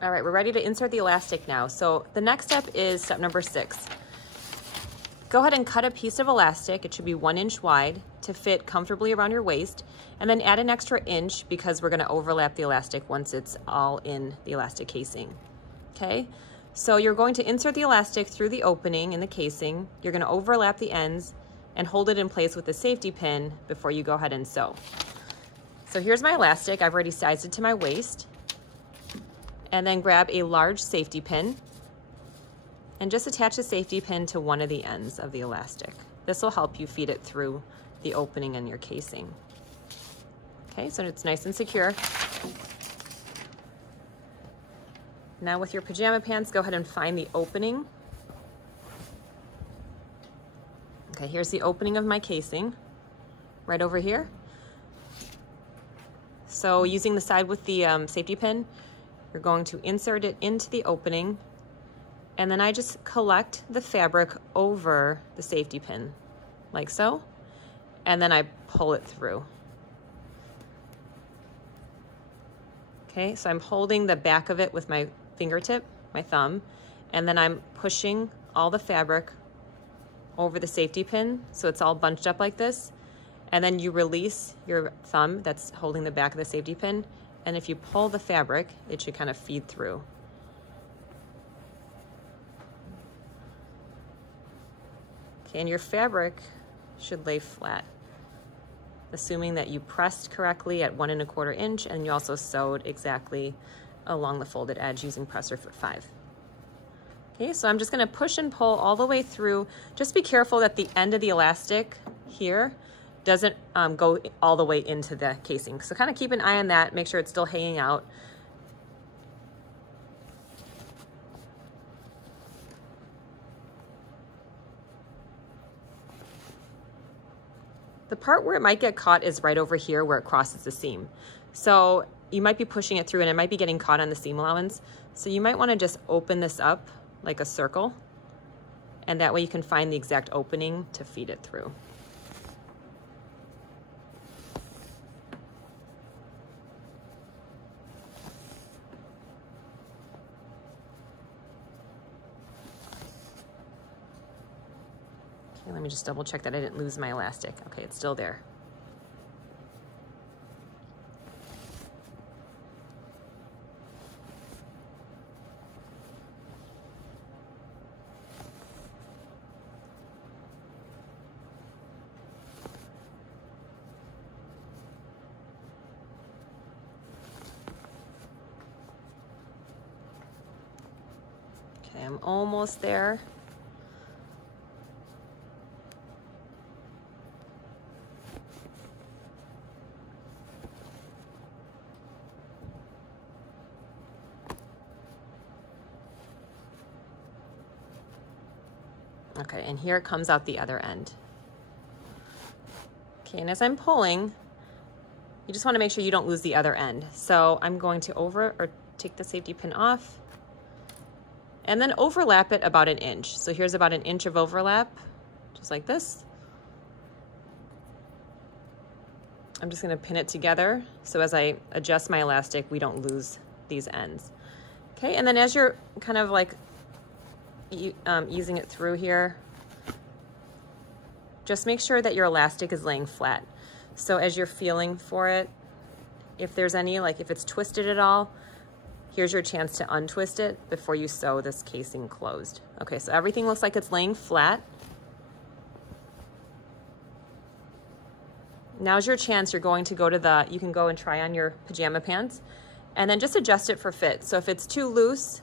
All right, we're ready to insert the elastic now. So the next step is step number 6. Go ahead and cut a piece of elastic. It should be 1 inch wide to fit comfortably around your waist, and then add an extra inch because we're gonna overlap the elastic once it's all in the elastic casing, okay? So you're going to insert the elastic through the opening in the casing. You're gonna overlap the ends and hold it in place with the safety pin before you go ahead and sew. So here's my elastic. I've already sized it to my waist. And then grab a large safety pin and just attach the safety pin to one of the ends of the elastic. This will help you feed it through the opening in your casing. Okay, so it's nice and secure. Now with your pajama pants, go ahead and find the opening. Okay, here's the opening of my casing, right over here. So using the side with the safety pin, you're going to insert it into the opening, and then I just collect the fabric over the safety pin, like so, and then I pull it through. Okay, so I'm holding the back of it with my fingertip, my thumb, and then I'm pushing all the fabric over the safety pin, so it's all bunched up like this, and then you release your thumb that's holding the back of the safety pin, and if you pull the fabric, it should kind of feed through. Okay, and your fabric should lay flat, assuming that you pressed correctly at 1 1/4 inch and you also sewed exactly along the folded edge using presser foot 5. Okay, so I'm just gonna push and pull all the way through. Just be careful that the end of the elastic here doesn't go all the way into the casing. So kind of keep an eye on that, make sure it's still hanging out. The part where it might get caught is right over here where it crosses the seam. So you might be pushing it through and it might be getting caught on the seam allowance. So you might want to just open this up like a circle, and that way you can find the exact opening to feed it through. Okay, let me just double check that I didn't lose my elastic. Okay, it's still there. Okay, I'm almost there. Okay, and here it comes out the other end. Okay, and as I'm pulling, you just want to make sure you don't lose the other end. So I'm going to take the safety pin off and then overlap it about 1 inch. So here's about 1 inch of overlap, just like this. I'm just going to pin it together so as I adjust my elastic, we don't lose these ends. Okay, and then as you're kind of like easing it through here, just make sure that your elastic is laying flat. So as you're feeling for it, if there's any, like if it's twisted at all, here's your chance to untwist it before you sew this casing closed. Okay, so everything looks like it's laying flat. Now's your chance. You're going to go to you can go and try on your pajama pants and then just adjust it for fit. So if it's too loose,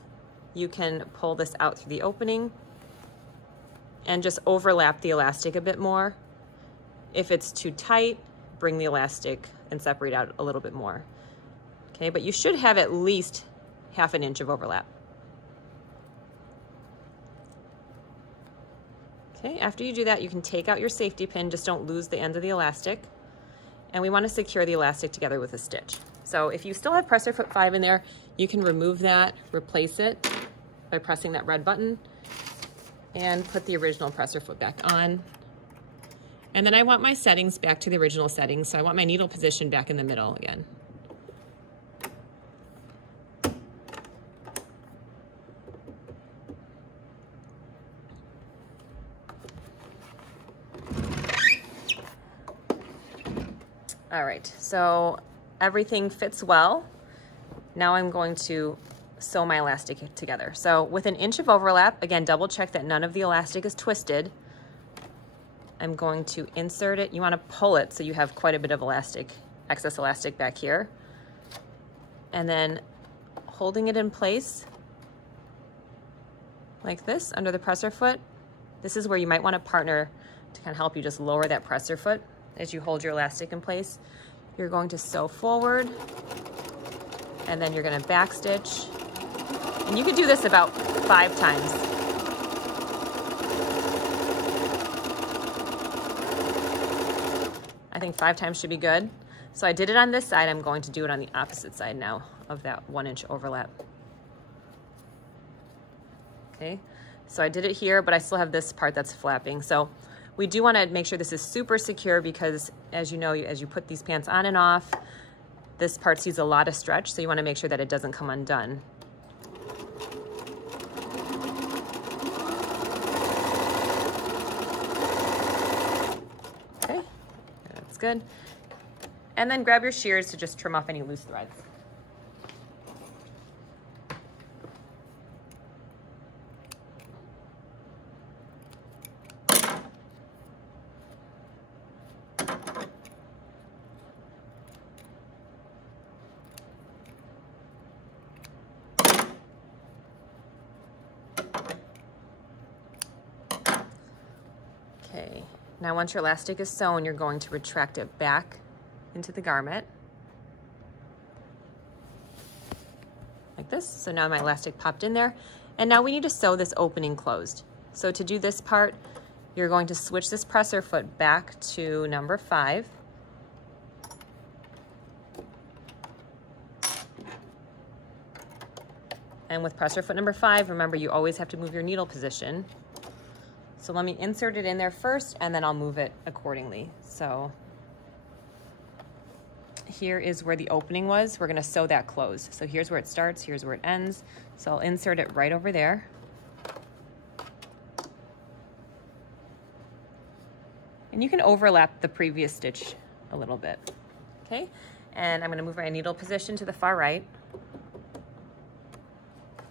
you can pull this out through the opening and just overlap the elastic a bit more. If it's too tight, bring the elastic and separate out a little bit more. Okay, but you should have at least 1/2 inch of overlap. Okay, after you do that, you can take out your safety pin, just don't lose the end of the elastic. And we want to secure the elastic together with a stitch. So if you still have presser foot 5 in there, you can remove that, replace it by pressing that red button and put the original presser foot back on. And then I want my settings back to the original settings. So I want my needle position back in the middle again. All right, so everything fits well. Now I'm going to sew my elastic together. So with 1 inch of overlap, again, double check that none of the elastic is twisted. I'm going to insert it. You want to pull it so you have quite a bit of elastic, excess elastic back here. And then holding it in place like this under the presser foot. This is where you might want to partner to kind of help you just lower that presser foot as you hold your elastic in place. You're going to sew forward, and then you're going to back stitch. And you could do this about 5 times. I think 5 times should be good. So I did it on this side. I'm going to do it on the opposite side now of that 1 inch overlap. Okay, so I did it here, but I still have this part that's flapping. So we do want to make sure this is super secure because, as you know, as you put these pants on and off, this part sees a lot of stretch, so you want to make sure that it doesn't come undone. Okay, that's good. And then grab your shears to just trim off any loose threads. Okay, now once your elastic is sewn, you're going to retract it back into the garment like this. So now my elastic popped in there, and now we need to sew this opening closed. So to do this part, you're going to switch this presser foot back to number 5. And with presser foot number 5, remember you always have to move your needle position. So let me insert it in there first, and then I'll move it accordingly. So here is where the opening was. We're gonna sew that closed. So here's where it starts, here's where it ends. So I'll insert it right over there. And you can overlap the previous stitch a little bit, okay? And I'm gonna move my needle position to the far right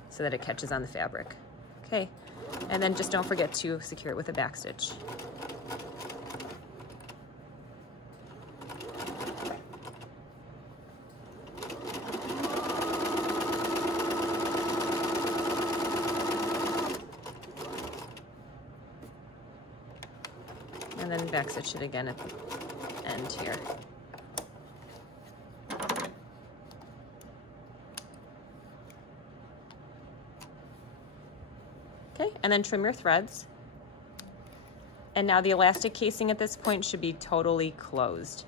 so that it catches on the fabric, okay? And then just don't forget to secure it with a back stitch. And then back stitch it again at the end here. Okay, and then trim your threads. And now the elastic casing at this point should be totally closed.